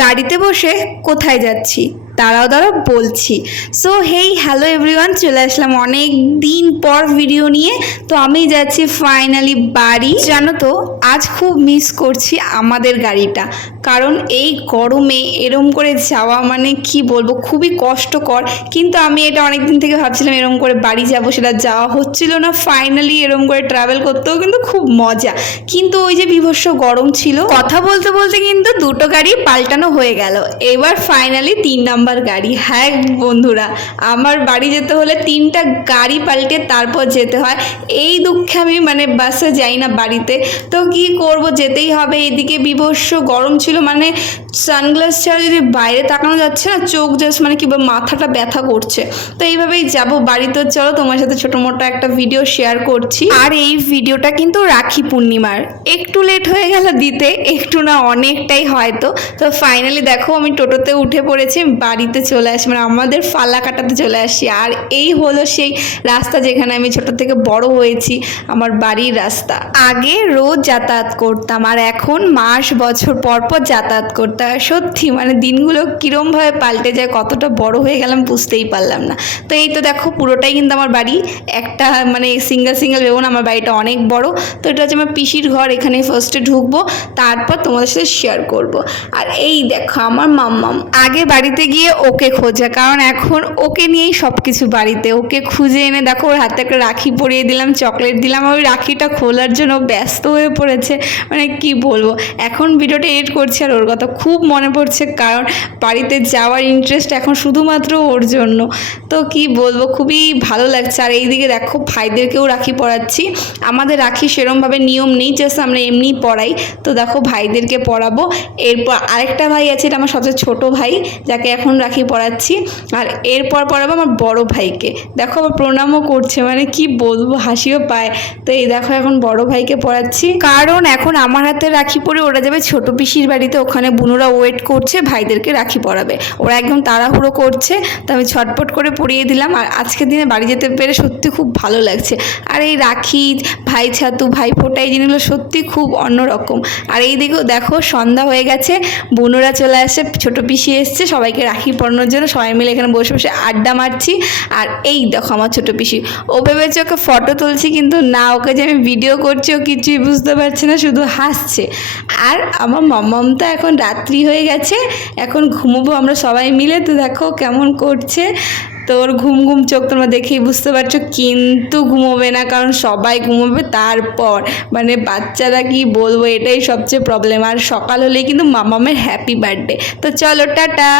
গাড়িতে বসে কোথায় যাচ্ছি? দাঁড়াও দাঁড়াও, বলছি। সো হেই হ্যালো এভরিওয়ান চলে আসলাম অনেক দিন পর ভিডিও নিয়ে। তো আমি যাচ্ছি ফাইনালি বাড়ি। জানো তো, আজ খুব মিস করছি আমাদের গাড়িটা। কারণ এই গরমে এরম করে যাওয়া মানে কি বলব, খুবই কষ্টকর। কিন্তু আমি এটা অনেক দিন থেকে ভাবছিলাম এরম করে বাড়ি যাব, সেটা যাওয়া হচ্ছিল না। ফাইনালি এরম করে ট্রাভেল করতেও কিন্তু খুব মজা। কিন্তু ওই যে বিভৎস গরম ছিল, কথা বলতে বলতে কিন্তু দুটো গাড়ি পাল্টানো হয়ে গেল। এবার ফাইনালি তিন নাম্বার গাড়ি। হ্যাঁ বন্ধুরা, আমার বাড়ি যেতে হলে তিনটা গাড়ি পাল্টে তারপর যেতে হয়। এই দুঃখে আমি মানে বাসে যাই না বাড়িতে। তো কি করব? যেতেই হবে। এইদিকে বিভৎস গরম ছিল। মানে সানগ্লাস ছাড়া যদি বাইরে তাকানো যাচ্ছে না চোখ জাস্ট মানে কি বলব, মাথাটা ব্যথা করছে। তো এইভাবেই যাব বাড়িতে চলো তোমার সাথে ছোটো মোটো একটা ভিডিও শেয়ার করছি। আর এই ভিডিওটা কিন্তু রাখি পূর্ণিমার। একটু লেট হয়ে গেল দিতে একটু না অনেকটাই হয়তো। তো ফাইনালি দেখো আমি টোটোতে উঠে পড়েছি বাড়িতে চলে আসি মানে আমাদের ফালা কাটাতে চলে আসি। আর এই হলো সেই রাস্তা যেখানে আমি ছোট থেকে বড় হয়েছি আমার বাড়ির রাস্তা। আগে রোজ যাতায়াত করতাম আর এখন মাস বছর পর পর যাতায়াত করতে হয় সত্যি মানে দিনগুলো কীরমভাবে পাল্টে যায়, কতটা বড় হয়ে গেলাম বুঝতেই পারলাম না। তো এই তো দেখো, পুরোটাই কিন্তু আমার বাড়ি। একটা মানে সিঙ্গেল সিঙ্গেল ভেবো না আমার বাড়িটা অনেক বড়। তো এটা হচ্ছে আমার পিসির ঘর, এখানে ফার্স্টে ঢুকবো, তারপর তোমাদের সাথে শেয়ার করব। আর এই দেখো, আমার মাম্মাম আগে বাড়িতে গিয়ে ওকে খোঁজা, কারণ এখন ওকে নিয়েই সব কিছু বাড়িতে। ওকে খুঁজে এনে দেখো, ওর হাতে একটা রাখি পরিয়ে দিলাম চকলেট দিলাম ওই রাখিটা খোলার জন্য ব্যস্ত হয়ে পড়েছে। মানে কি বলব, এখন ভিডিওটা এডিট করছি আর ওর কথা খুব মনে পড়ছে কারণ বাড়িতে যাওয়ার ইন্টারেস্ট এখন শুধুমাত্র ওর জন্য। তো কি বলব, খুবই ভালো লাগছে। আর এইদিকে দেখো, ভাইদেরকেও রাখি পড়াচ্ছি আমাদের রাখি সেরমভাবে নিয়ম নেই জাস্ট আমরা এমনিই পড়াই তো দেখো, ভাইদেরকে পড়াবো এরপর আরেকটা ভাই আছে, এটা আমার সবচেয়ে ছোট ভাই, যাকে এখন রাখি পড়াচ্ছি আর এরপর পড়াবো আমার বড় ভাইকে। দেখো, আবার প্রণামও করছে মানে কি বলব, হাসিও পায়। তো এই দেখো, এখন বড় ভাইকে পড়াচ্ছি কারণ এখন আমার হাতে রাখি পরে ওরা যাবে ছোট পিসির বাড়িতে, ওখানে বুনুরা ওয়েট করছে, ভাইদেরকে রাখি পরাবে। ওরা একদম তাড়াহুড়ো করছে, তো আমি ছটপট করে পরিয়ে দিলাম। আর আজকের দিনে বাড়ি যেতে পেরে সত্যি খুব ভালো লাগছে। আর এই রাখি, ভাই ছাতু, ভাই ফোটা, এই জিনিসগুলো সত্যি খুব অন্যরকম। আর এই দিকেও দেখো, সন্ধ্যা হয়ে গেছে, বোনরা চলে আসছে ছোট পিসি এসছে, সবাইকে রাখি পরানোর জন্য সবাই মিলে এখানে বসে বসে আড্ডা মারছি। আর এই দেখো আমার ছোট পিসি, ও ভেবেছে ওকে ফটো তুলছি, কিন্তু না, ওকে যে আমি ভিডিও করছি, ও কিছুই বুঝতে পারছে না, শুধু হাসছে। আর আমার মাম্মাম তো এখন রাত্রি হয়ে গেছে, এখন ঘুমোবো আমরা সবাই মিলে। তো দেখো কেমন করছে। তোর ঘুম ঘুম চোখ তোমরা দেখেই বুঝতে পারছ, কিন্তু ঘুমোবে না, কারণ সবাই ঘুমোবে তারপর। মানে বাচ্চারা কি বলব, এটাই সবচেয়ে প্রবলেম আর সকাল হলেই কিন্তু মামামের হ্যাপি বার্থডে তো চলো, টাটা!